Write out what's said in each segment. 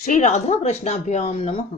श्री राधा कृष्णाभ्याम नमः।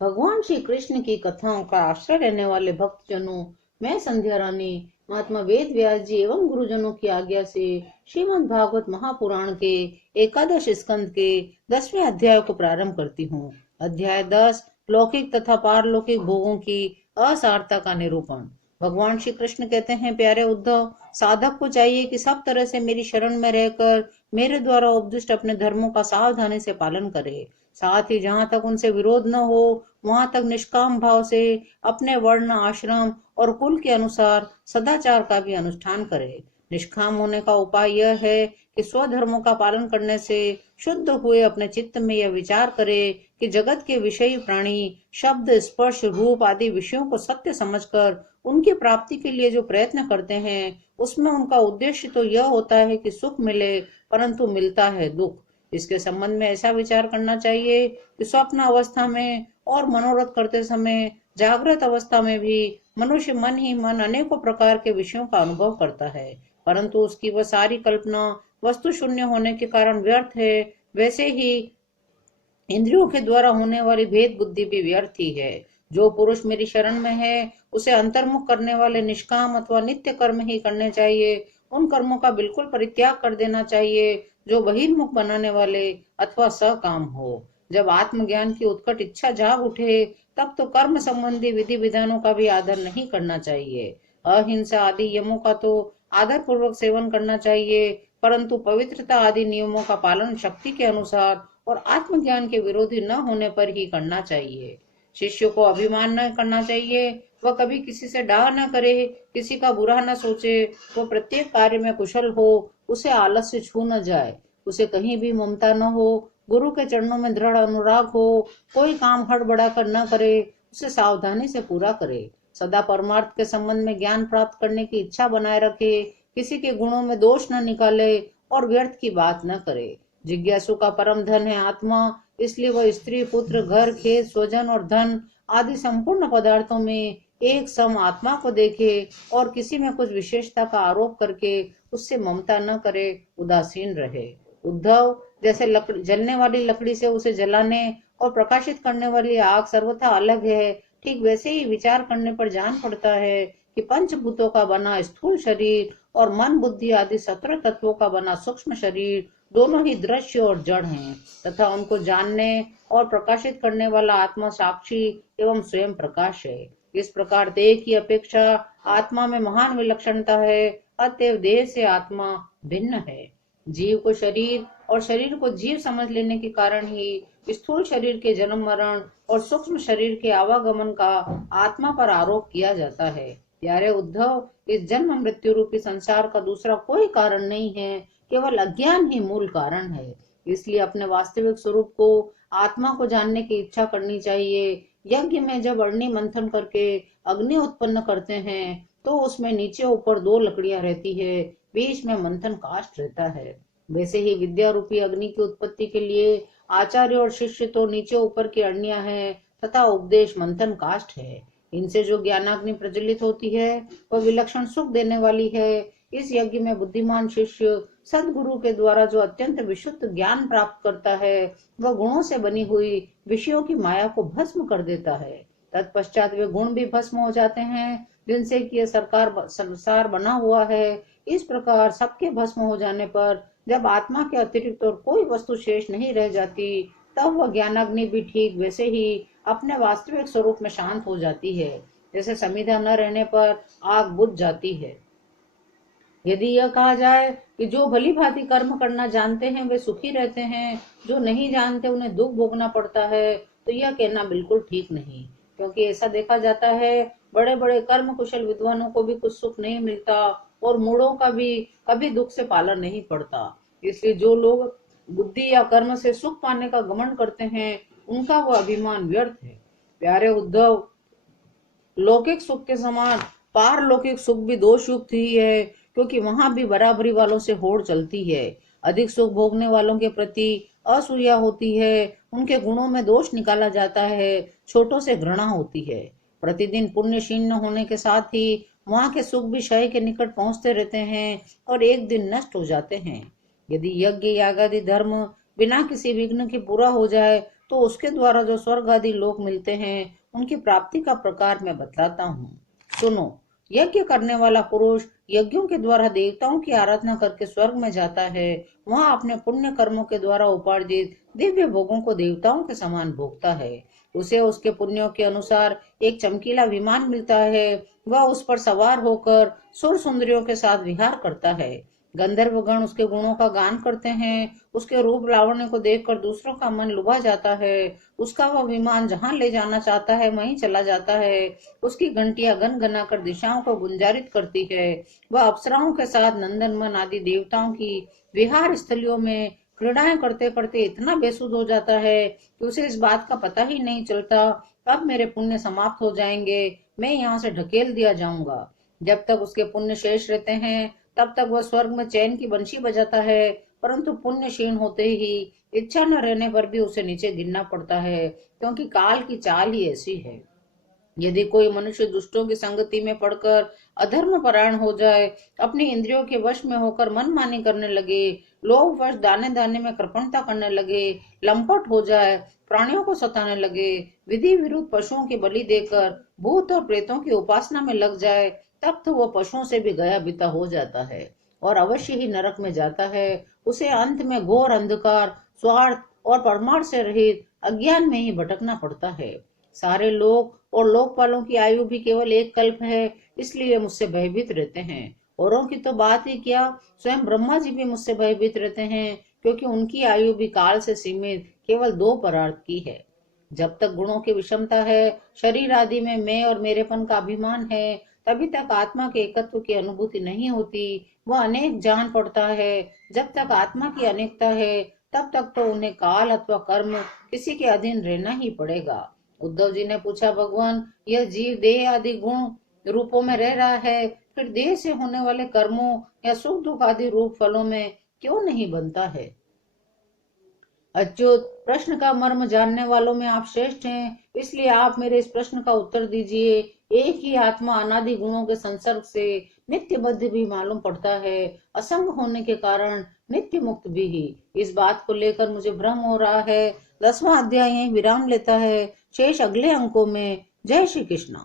भगवान श्री कृष्ण की कथाओं का आश्रय लेने वाले भक्तजनों, मैं संध्या रानी महात्मा वेद व्यास जी एवं गुरुजनों की आज्ञा से श्रीमद् भागवत महापुराण के एकादश स्कंद के 10वें अध्याय को प्रारंभ करती हूँ। अध्याय 10 लौकिक तथा पारलौकिक भोगों की असारता का निरूपण। भगवान श्री कृष्ण कहते हैं, प्यारे उद्धव, साधक को चाहिए कि सब तरह से मेरी शरण में रहकर मेरे द्वारा उपदिष्ट अपने धर्मों का सावधानी से पालन करे। साथ ही जहाँ तक उनसे विरोध न हो वहां तक निष्काम भाव से अपने वर्ण, आश्रम और कुल के अनुसार सदाचार का भी अनुष्ठान करे। निष्काम होने का उपाय यह है कि स्वधर्मों का पालन करने से शुद्ध हुए अपने चित्त में यह विचार करे कि जगत के विषयी प्राणी शब्द, स्पर्श, रूप आदि विषयों को सत्य समझकर उनकी प्राप्ति के लिए जो प्रयत्न करते हैं उसमें उनका उद्देश्य तो यह होता है कि सुख मिले, परंतु मिलता है दुख। इसके संबंध में ऐसा विचार करना चाहिए कि स्वप्न अवस्था में और मनोरथ करते समय जागृत अवस्था में भी मनुष्य मन ही मन अनेकों प्रकार के विषयों का अनुभव करता है, परंतु उसकी वह सारी कल्पना वस्तु शून्य होने के कारण व्यर्थ है। वैसे ही इंद्रियों के द्वारा होने वाली भेद बुद्धि भी व्यर्थ ही है। जो पुरुष मेरी शरण में है उसे अंतर्मुख करने वाले निष्काम अथवा नित्य कर्म ही करने चाहिए। उन कर्मों का बिल्कुल परित्याग कर देना चाहिए जो बहिर्मुख बनाने वाले अथवा सकाम हो। जब आत्मज्ञान की उत्कट इच्छा जाग उठे तब तो कर्म संबंधी विधि विधानों का भी आदर नहीं करना चाहिए। अहिंसा आदि यमों का तो आदर पूर्वक सेवन करना चाहिए, परंतु पवित्रता आदि नियमों का पालन शक्ति के अनुसार और आत्मज्ञान के विरोधी न होने पर ही करना चाहिए। शिष्य को अभिमान न करना चाहिए, वह कभी किसी से डाह न करे, किसी का बुरा न सोचे, वह प्रत्येक कार्य में कुशल हो, उसे आलस्य छू न जाए, उसे कहीं भी ममता न हो, गुरु के चरणों में दृढ़ अनुराग हो, कोई काम हड़बड़ा कर न करे, उसे सावधानी से पूरा करे, सदा परमार्थ के संबंध में ज्ञान प्राप्त करने की इच्छा बनाए रखे, किसी के गुणों में दोष न निकाले और व्यर्थ की बात न करे। जिज्ञासु का परम धन है आत्मा, इसलिए वह स्त्री, पुत्र, घर, खेत, स्वजन और धन आदि संपूर्ण पदार्थों में एक सम आत्मा को देखे और किसी में कुछ विशेषता का आरोप करके उससे ममता न करे, उदासीन रहे। उद्धव, जैसे जलने वाली लकड़ी से उसे जलाने और प्रकाशित करने वाली आग सर्वथा अलग है, ठीक वैसे ही विचार करने पर जान पड़ता है कि पंचभूतों का बना स्थूल शरीर और मन, बुद्धि आदि 17 तत्वों का बना सूक्ष्म शरीर दोनों ही दृश्य और जड़ हैं, तथा उनको जानने और प्रकाशित करने वाला आत्मा साक्षी एवं स्वयं प्रकाश है। इस प्रकार देह की अपेक्षा आत्मा में महान विलक्षणता है, अतएव देह से आत्मा भिन्न है। जीव को शरीर और शरीर को जीव समझ लेने के कारण ही स्थूल शरीर के जन्म मरण और सूक्ष्म शरीर के आवागमन का आत्मा पर आरोप किया जाता है। प्यारे उद्धव, इस जन्म मृत्यु रूपी संसार का दूसरा कोई कारण नहीं है, केवल अज्ञान ही मूल कारण है। इसलिए अपने वास्तविक स्वरूप को, आत्मा को जानने की इच्छा करनी चाहिए। यज्ञ में जब अग्नि मंथन करके अग्नि उत्पन्न करते हैं तो उसमें नीचे ऊपर 2 लकड़ियां रहती है, बीच में मंथन काष्ठ रहता है। वैसे ही विद्या रूपी अग्नि की उत्पत्ति के लिए आचार्य और शिष्य तो नीचे ऊपर की अग्नियां हैं तथा उपदेश मंथन काष्ठ है। इनसे जो ज्ञानाग्नि प्रज्वलित होती है वह विलक्षण सुख देने वाली है। इस यज्ञ में बुद्धिमान शिष्य सदगुरु के द्वारा जो अत्यंत विशुद्ध ज्ञान प्राप्त करता है वह गुणों से बनी हुई विषयों की माया को भस्म कर देता है। तत्पश्चात वे गुण भी भस्म हो जाते हैं जिनसे कि यह संसार बना हुआ है। इस प्रकार सबके भस्म हो जाने पर जब आत्मा के अतिरिक्त और कोई वस्तु शेष नहीं रह जाती तब वह ज्ञानाग्नि भी ठीक वैसे ही अपने वास्तविक स्वरूप में शांत हो जाती है, जैसे समिधा न रहने पर आग बुझ जाती है। यदि यह कहा जाए कि जो भली भांति कर्म करना जानते हैं वे सुखी रहते हैं, जो नहीं जानते उन्हें दुख भोगना पड़ता है, तो यह कहना बिल्कुल ठीक नहीं, क्योंकि ऐसा देखा जाता है बड़े बड़े कर्म कुशल विद्वानों को भी कुछ सुख नहीं मिलता और मूढ़ों का भी कभी दुख से पालन नहीं पड़ता। इसलिए जो लोग बुद्धि या कर्म से सुख पाने का घमंड करते हैं उनका वह अभिमान व्यर्थ है। प्यारे उद्धव, लौकिक सुख के समान पारलौकिक सुख भी दोष युक्त ही है, क्योंकि वहां भी बराबरी वालों से होड़ चलती है। अधिक सुख भोगने वालों के प्रति असूया होती है, उनके गुणों में दोष निकाला जाता है, छोटों से घृणा होती है। प्रतिदिन पुण्य क्षीण होने के साथ ही वहां के सुख भी क्षय के निकट पहुंचते रहते हैं और एक दिन नष्ट हो जाते हैं। यदि यज्ञ यागादि धर्म बिना किसी विघ्न के पूरा हो जाए तो उसके द्वारा जो स्वर्ग आदि लोक मिलते हैं उनकी प्राप्ति का प्रकार मैं बतलाता हूँ। सुनो, यज्ञ करने वाला पुरुष यज्ञों के द्वारा देवताओं की आराधना करके स्वर्ग में जाता है। वहां अपने पुण्य कर्मों के द्वारा उपार्जित दिव्य भोगों को देवताओं के समान भोगता है। उसे उसके पुण्यों के अनुसार एक चमकीला विमान मिलता है। वह उस पर सवार होकर सुर सुंदरियों के साथ विहार करता है। गंधर्वगण उसके गुणों का गान करते हैं। उसके रूप लावण्य को देखकर दूसरों का मन लुभा जाता है। उसका वह विमान जहां ले जाना चाहता है वहीं चला जाता है। उसकी घंटियां गनगना कर दिशाओं को गुंजारित करती है। वह अप्सराओं के साथ नंदनवन आदि देवताओं की विहार स्थलियों में क्रीड़ाएं करते करते इतना बेसुध हो जाता है कि उसे इस बात का पता ही नहीं चलता कब मेरे पुण्य समाप्त हो जाएंगे, मैं यहाँ से ढकेल दिया जाऊंगा। जब तक उसके पुण्य शेष रहते हैं तब तक वह स्वर्ग में चैन की बंशी बजाता है, परंतु पुण्य क्षीण होते ही इच्छा न रहने पर भी उसे नीचे गिरना पड़ता है, क्योंकि काल की चाल ही ऐसी है। यदि कोई मनुष्य दुष्टों की संगति में पड़कर अधर्म परायण हो जाए, अपनी इंद्रियों के वश में होकर मनमानी करने लगे, लोभ वश दाने दाने में कृपणता करने लगे, लंपट हो जाए, प्राणियों को सताने लगे, विधि विरुद्ध पशुओं की बलि देकर भूत और प्रेतों की उपासना में लग जाए, तब तो वह पशुओं से भी गया बीता हो जाता है और अवश्य ही नरक में जाता है। उसे अंत में घोर अंधकार, स्वार्थ और परमार्थ से रहित अज्ञान में ही भटकना पड़ता है। सारे लोग और लोकपालों की आयु भी केवल एक कल्प है, इसलिए मुझसे भयभीत रहते हैं। औरों की तो बात ही क्या, स्वयं ब्रह्मा जी भी मुझसे भयभीत रहते हैं, क्योंकि उनकी आयु भी काल से सीमित केवल 2 परार्थ की है। जब तक गुणों की विषमता है, शरीर आदि में मैं और मेरेपन का अभिमान है, तभी तक आत्मा के एकत्व की अनुभूति नहीं होती। वह अनेक जान पड़ता है। जब तक आत्मा की अनेकता है तब तक तो उन्हें काल अथवा कर्म किसी के अधीन रहना ही पड़ेगा। उद्धव जी ने पूछा, भगवान, यह जीव देह आदि गुण रूपों में रह रहा है, फिर देह से होने वाले कर्मों या सुख दुख आदि रूप फलों में क्यों नहीं बनता है? अच्युत, प्रश्न का मर्म जानने वालों में आप श्रेष्ठ हैं, इसलिए आप मेरे इस प्रश्न का उत्तर दीजिए। एक ही आत्मा अनादि गुणों के संसर्ग से नित्य बद्ध भी मालूम पड़ता है, असंग होने के कारण नित्य मुक्त भी ही। इस बात को लेकर मुझे भ्रम हो रहा है। 10वां अध्याय यहीं विराम लेता है। शेष अगले अंकों में। जय श्री कृष्ण।